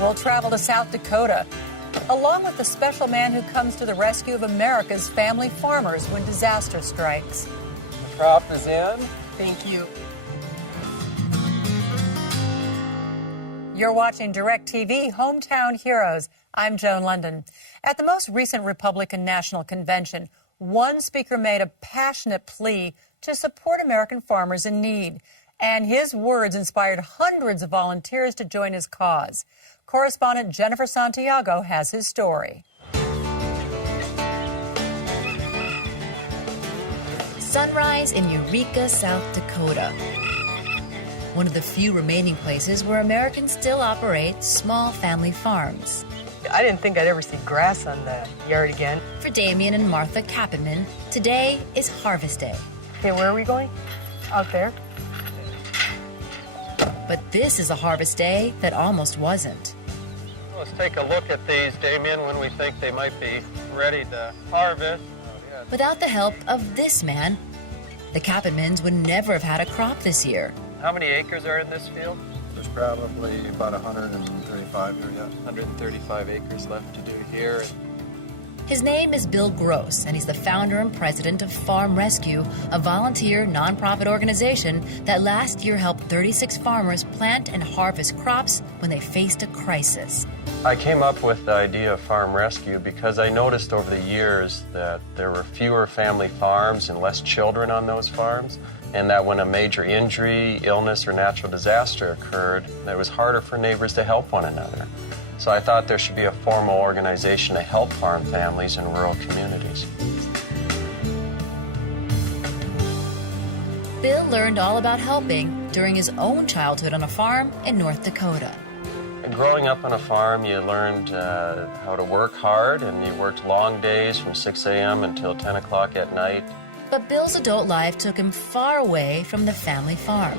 We'll travel to South Dakota, along with the special man who comes to the rescue of America's family farmers when disaster strikes. The crop is in. Thank you. You're watching DIRECTV Hometown Heroes. I'm Joan London. At the most recent Republican National Convention, one speaker made a passionate plea to support American farmers in need. And his words inspired hundreds of volunteers to join his cause. Correspondent Jennifer Santiago has his story. Sunrise in Eureka, South Dakota. One of the few remaining places where Americans still operate small family farms. I didn't think I'd ever see grass on the yard again. For Damien and Martha Kappenman, today is Harvest Day. Okay, where are we going? Out there? But this is a harvest day that almost wasn't. Let's take a look at these, Damien, when we think they might be ready to harvest. Without the help of this man, the Kappenmans would never have had a crop this year. How many acres are in this field? There's probably about 135 here yet. 135 acres left to do here. His name is Bill Gross, and he's the founder and president of Farm Rescue, a volunteer nonprofit organization that last year helped 36 farmers plant and harvest crops when they faced a crisis. I came up with the idea of Farm Rescue because I noticed over the years that there were fewer family farms and less children on those farms, and that when a major injury, illness, or natural disaster occurred, it was harder for neighbors to help one another. So I thought there should be a formal organization to help farm families in rural communities. Bill learned all about helping during his own childhood on a farm in North Dakota. Growing up on a farm, you learned how to work hard, and you worked long days from 6 a.m. until 10 o'clock at night. But Bill's adult life took him far away from the family farm.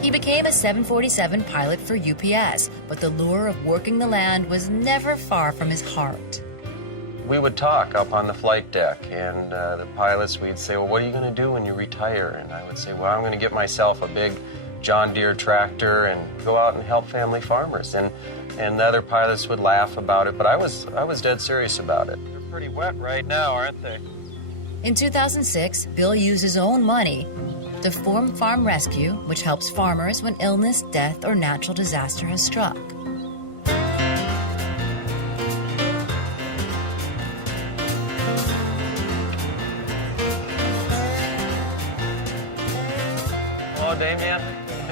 He became a 747 pilot for UPS, but the lure of working the land was never far from his heart. We would talk up on the flight deck, and the pilots, we'd say, well, what are you going to do when you retire? And I would say, well, I'm going to get myself a big John Deere tractor and go out and help family farmers. And the other pilots would laugh about it, but I was dead serious about it. They're pretty wet right now, aren't they? In 2006, Bill used his own money to form Farm Rescue, which helps farmers when illness, death, or natural disaster has struck. Hello, Damien.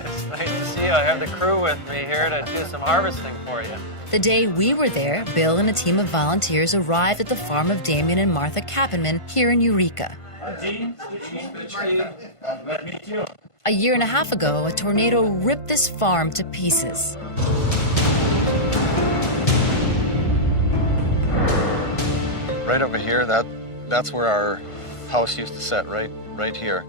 It's nice to see you. I have the crew with me here to do some harvesting for you. The day we were there, Bill and a team of volunteers arrived at the farm of Damien and Martha Kappenman here in Eureka. A year and a half ago, a tornado ripped this farm to pieces. Right over here, that's where our house used to sit, right here.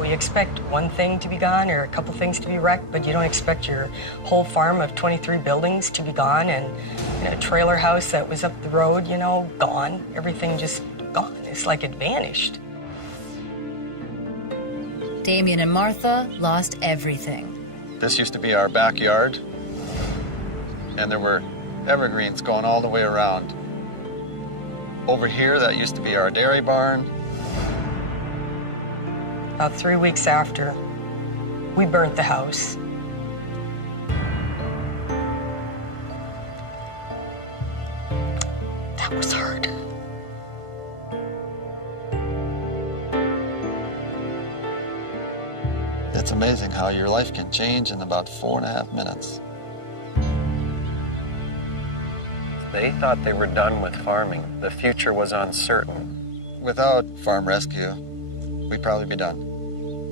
We expect one thing to be gone or a couple things to be wrecked, but you don't expect your whole farm of 23 buildings to be gone, and a trailer house that was up the road, gone. Everything just gone. It's like it vanished. Damien and Martha lost everything. This used to be our backyard, and there were evergreens going all the way around. Over here, that used to be our dairy barn. About 3 weeks after, we burnt the house. That was hard. It's amazing how your life can change in about 4.5 minutes. They thought they were done with farming. The future was uncertain. Without Farm Rescue, we'd probably be done.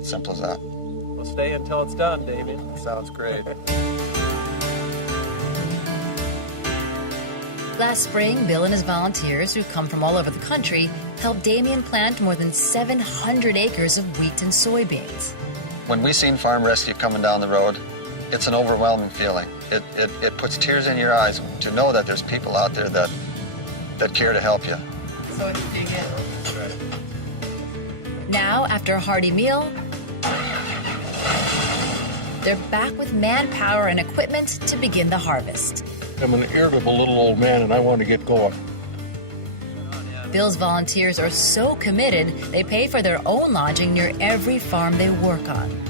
Simple as that. We'll stay until it's done, Damien. Sounds great. Last spring, Bill and his volunteers, who come from all over the country, helped Damien plant more than 700 acres of wheat and soybeans. When we seen Farm Rescue coming down the road, it's an overwhelming feeling. It puts tears in your eyes to know that there's people out there that care to help you. So it's dig in. Now, after a hearty meal, they're back with manpower and equipment to begin the harvest. I'm an irritable little old man, and I want to get going. Bill's volunteers are so committed, they pay for their own lodging near every farm they work on.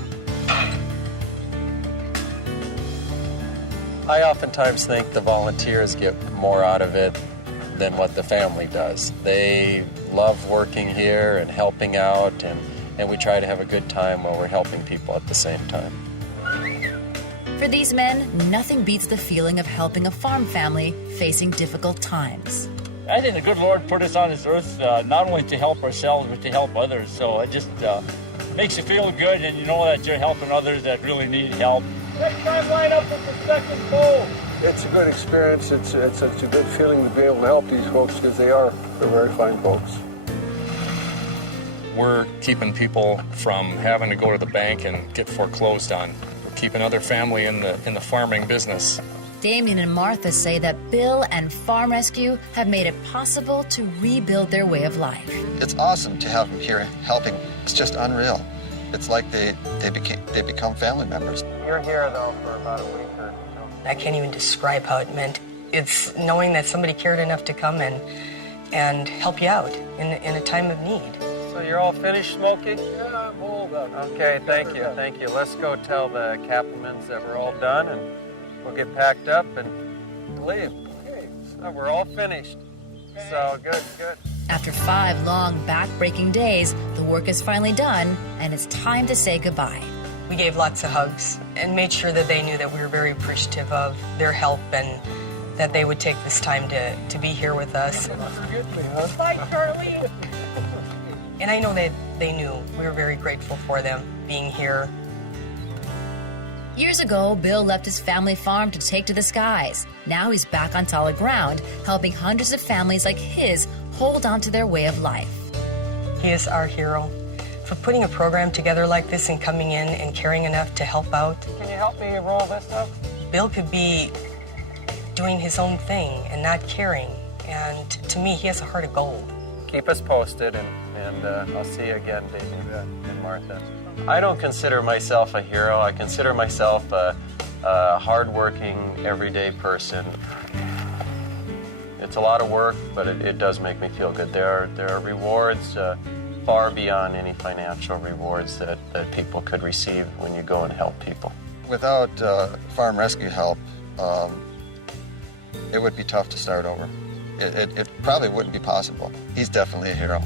I oftentimes think the volunteers get more out of it than what the family does. They love working here and helping out, and we try to have a good time while we're helping people at the same time. For these men, nothing beats the feeling of helping a farm family facing difficult times. I think the good Lord put us on this earth not only to help ourselves, but to help others. So it just makes you feel good, and you know that you're helping others that really need help. Next time, line up with the second pole. It's a good experience. It's a good feeling to be able to help these folks because they're very fine folks. We're keeping people from having to go to the bank and get foreclosed on. We're keeping other family in the farming business. Damien and Martha say that Bill and Farm Rescue have made it possible to rebuild their way of life. It's awesome to have them here helping. It's just unreal. It's like they become family members. You're here, though, for about a week or so. I can't even describe how it meant. It's knowing that somebody cared enough to come and help you out in a time of need. So you're all finished smoking? Yeah, I'm all done. Okay, thank you. Let's go tell the Kappelmans that we're all done, and we'll get packed up and leave. Okay. So we're all finished. So good. After 5 long, back-breaking days, the work is finally done, and it's time to say goodbye. We gave lots of hugs and made sure that they knew that we were very appreciative of their help and that they would take this time to be here with us. Forget me, huh? Bye, Charlie. And I know that they knew. We were very grateful for them being here. Years ago, Bill left his family farm to take to the skies. Now he's back on solid ground, helping hundreds of families like his hold on to their way of life. He is our hero. For putting a program together like this and coming in and caring enough to help out. Can you help me roll this up? Bill could be doing his own thing and not caring. And to me, he has a heart of gold. Keep us posted, and I'll see you again, Damien and Martha. I don't consider myself a hero. I consider myself a hard-working, everyday person. It's a lot of work, but it does make me feel good. There are rewards far beyond any financial rewards that people could receive when you go and help people. Without farm rescue help, it would be tough to start over. It probably wouldn't be possible. He's definitely a hero.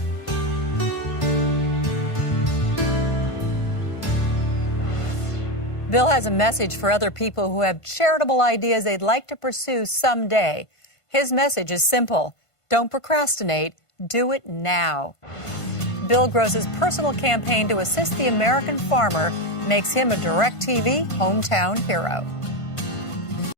Bill has a message for other people who have charitable ideas they'd like to pursue someday. His message is simple. Don't procrastinate. Do it now. Bill Gross's personal campaign to assist the American farmer makes him a DIRECTV hometown hero.